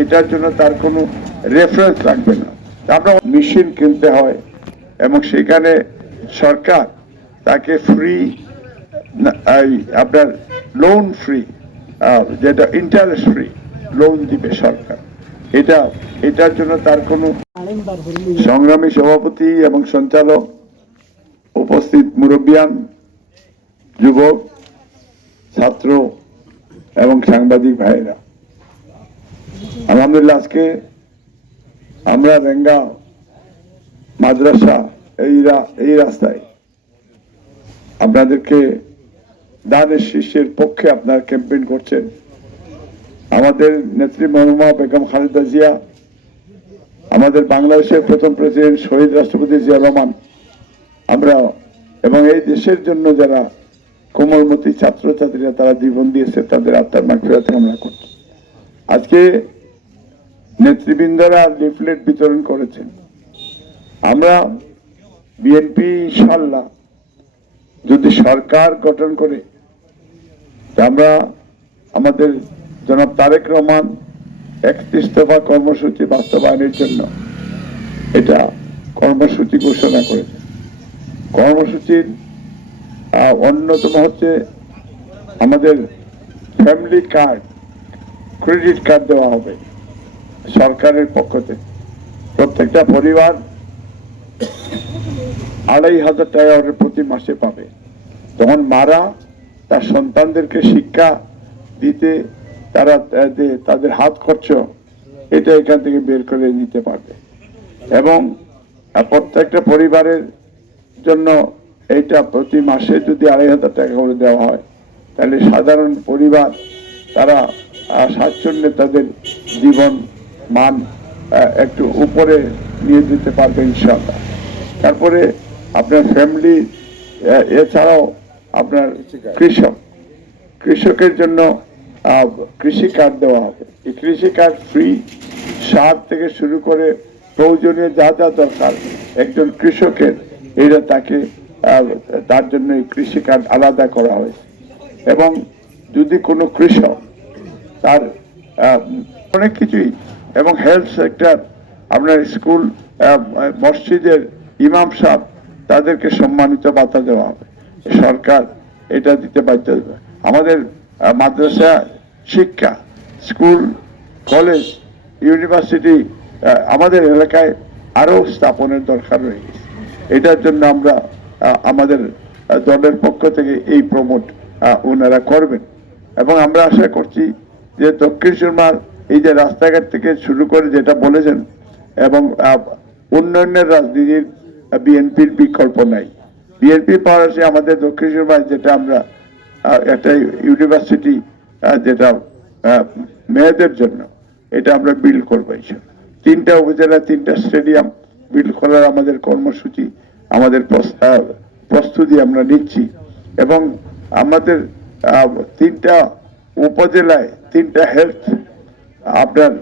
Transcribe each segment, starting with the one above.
এটার জন্য তার কোনো রেফারেন্স লাগবে না। আমরা মেশিন কিনতে হয় এবং সেখানে সরকার তাকে ফ্রি আপনার লোন ফ্রি যেটা ইন্টারেস্ট ফ্রি লোন দিবে সরকার। এটা, এটার জন্য তার কোনো সংগ্রামী সভাপতি এবং সঞ্চালক, উপস্থিত মুরব্বিয়ান, যুবক, ছাত্র এবং সাংবাদিক ভাইরা আলহামদুলিল্লাহ, আজকে আমরা রেঙ্গা মাদ্রাসা, এই এই রাস্তায় আপনাদেরকে দানের শীর্ষের পক্ষে আপনারা ক্যাম্পেইন করছেন। আমাদের নেত্রী মহম্মা বেগম খালেদা জিয়া, আমাদের বাংলাদেশের প্রথম প্রেসিডেন্ট শহীদ রাষ্ট্রপতি জিয়া রহমান, আমরা এবং এই দেশের জন্য যারা কোমলমতি ছাত্রছাত্রীরা তারা জীবন দিয়েছে, তাদের আত্মার মাগফিরাত কামনা করছি। আজকে নেতৃবৃন্দরা লিফলেট বিতরণ করেছেন। আমরা বিএনপি ইনশাল্লাহ যদি সরকার গঠন করে আমরা আমাদের জনাব তারেক রহমান একত্রিশ দফা কর্মসূচি বাস্তবায়নের জন্য এটা কর্মসূচি ঘোষণা করেছে কর্মসূচির অন্যতম হচ্ছে আমাদের ফ্যামিলি কার্ড, ক্রেডিট কার্ড দেওয়া হবে। সরকারের পক্ষতে প্রত্যেকটা পরিবার আড়াই হাজার টাকা করে প্রতি মাসে পাবে। তখন মারা তার সন্তানদেরকে শিক্ষা দিতে তারা তাদের হাত খরচ এটা এখান থেকে বের করে নিতে পারবে। এবং প্রত্যেকটা পরিবারের জন্য এইটা প্রতি মাসে যদি আড়াই হাজার টাকা করে দেওয়া হয়, তাহলে সাধারণ পরিবার তারা স্বাচ্ছন্দ্যে তাদের জীবন মান একটু উপরে নিয়ে যেতে পারবে ইনশাল্লাহ তারপরে আপনার ফ্যামিলি এছাড়াও আপনার কৃষক। কৃষকের জন্য কৃষি কার্ড দেওয়া হবে। এই কৃষি কার্ড ফ্রি সার থেকে শুরু করে প্রয়োজনীয় যা যা দরকার একজন কৃষকের এটা তাকে তার জন্য এই কৃষি কার্ড আলাদা করা হয়েছে। এবং যদি কোনো কৃষক তার অনেক কিছুই এবং হেলথ সেক্টর আপনার স্কুল মসজিদের ইমাম সাহেব, তাদেরকে সম্মানিত ভাতা দেওয়া হবে। সরকার এটা দিতে বাধ্য হবে। আমাদের মাদ্রাসা, শিক্ষা স্কুল কলেজ ইউনিভার্সিটি আমাদের এলাকায় আরও স্থাপনের দরকার রয়েছে এটার জন্য আমরা আমাদের দলের পক্ষ থেকে এই প্রমোট ওনারা করবেন। এবং আমরা আশা করছি যে দক্ষিণ সুরমার এই যে রাস্তাঘাট থেকে শুরু করে যেটা বলেছেন, এবং উন্নয়নের রাজনীতির বিএনপির বিকল্প নাই। পাওয়ার আছে আমাদের দক্ষিণ সুরমায় যেটা আমরা একটা ইউনিভার্সিটি যেটা মেয়েদের জন্য, এটা আমরা বিল্ড করব তিনটা উপজেলা, তিনটা স্টেডিয়াম বিল্ড করার আমাদের কর্মসূচি, আমাদের প্রস- প্রস্তুতি আমরা নিচ্ছি। এবং আমাদের তিনটা উপজেলায়, তিনটা হেলথ আপনার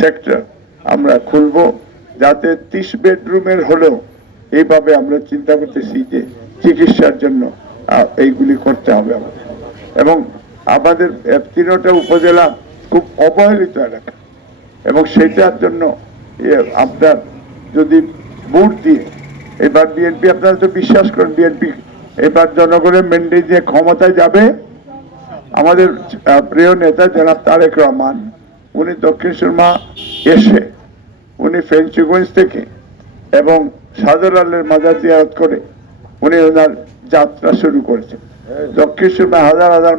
সেক্টর আমরা খুলব যাতে ত্রিশ বেডরুমের হলেও এইভাবে আমরা চিন্তা করতেছি যে চিকিৎসার জন্য এইগুলি করতে হবে আমাদের। এবং আমাদের তিনোটা উপজেলা খুব অবহেলিত এলাকা। এবং সেটার জন্য আপনার যদি ভোট দিয়ে, এবার বিএনপি, আপনারা তো বিশ্বাস করেন, বিএনপি এবার জনগণের মেন্ডেট যে ক্ষমতায় যাবে। আমাদের প্রিয় নেতা জনাব তারেক রহমান উনি দক্ষিণ সুরমা এসে উনি ফেঞ্চুগঞ্জ থেকে এবং সাদর আলের মাজার জিয়ারত করে উনি ওনার যাত্রা শুরু করেছেন। দক্ষিণ সুরমা হাজার হাজার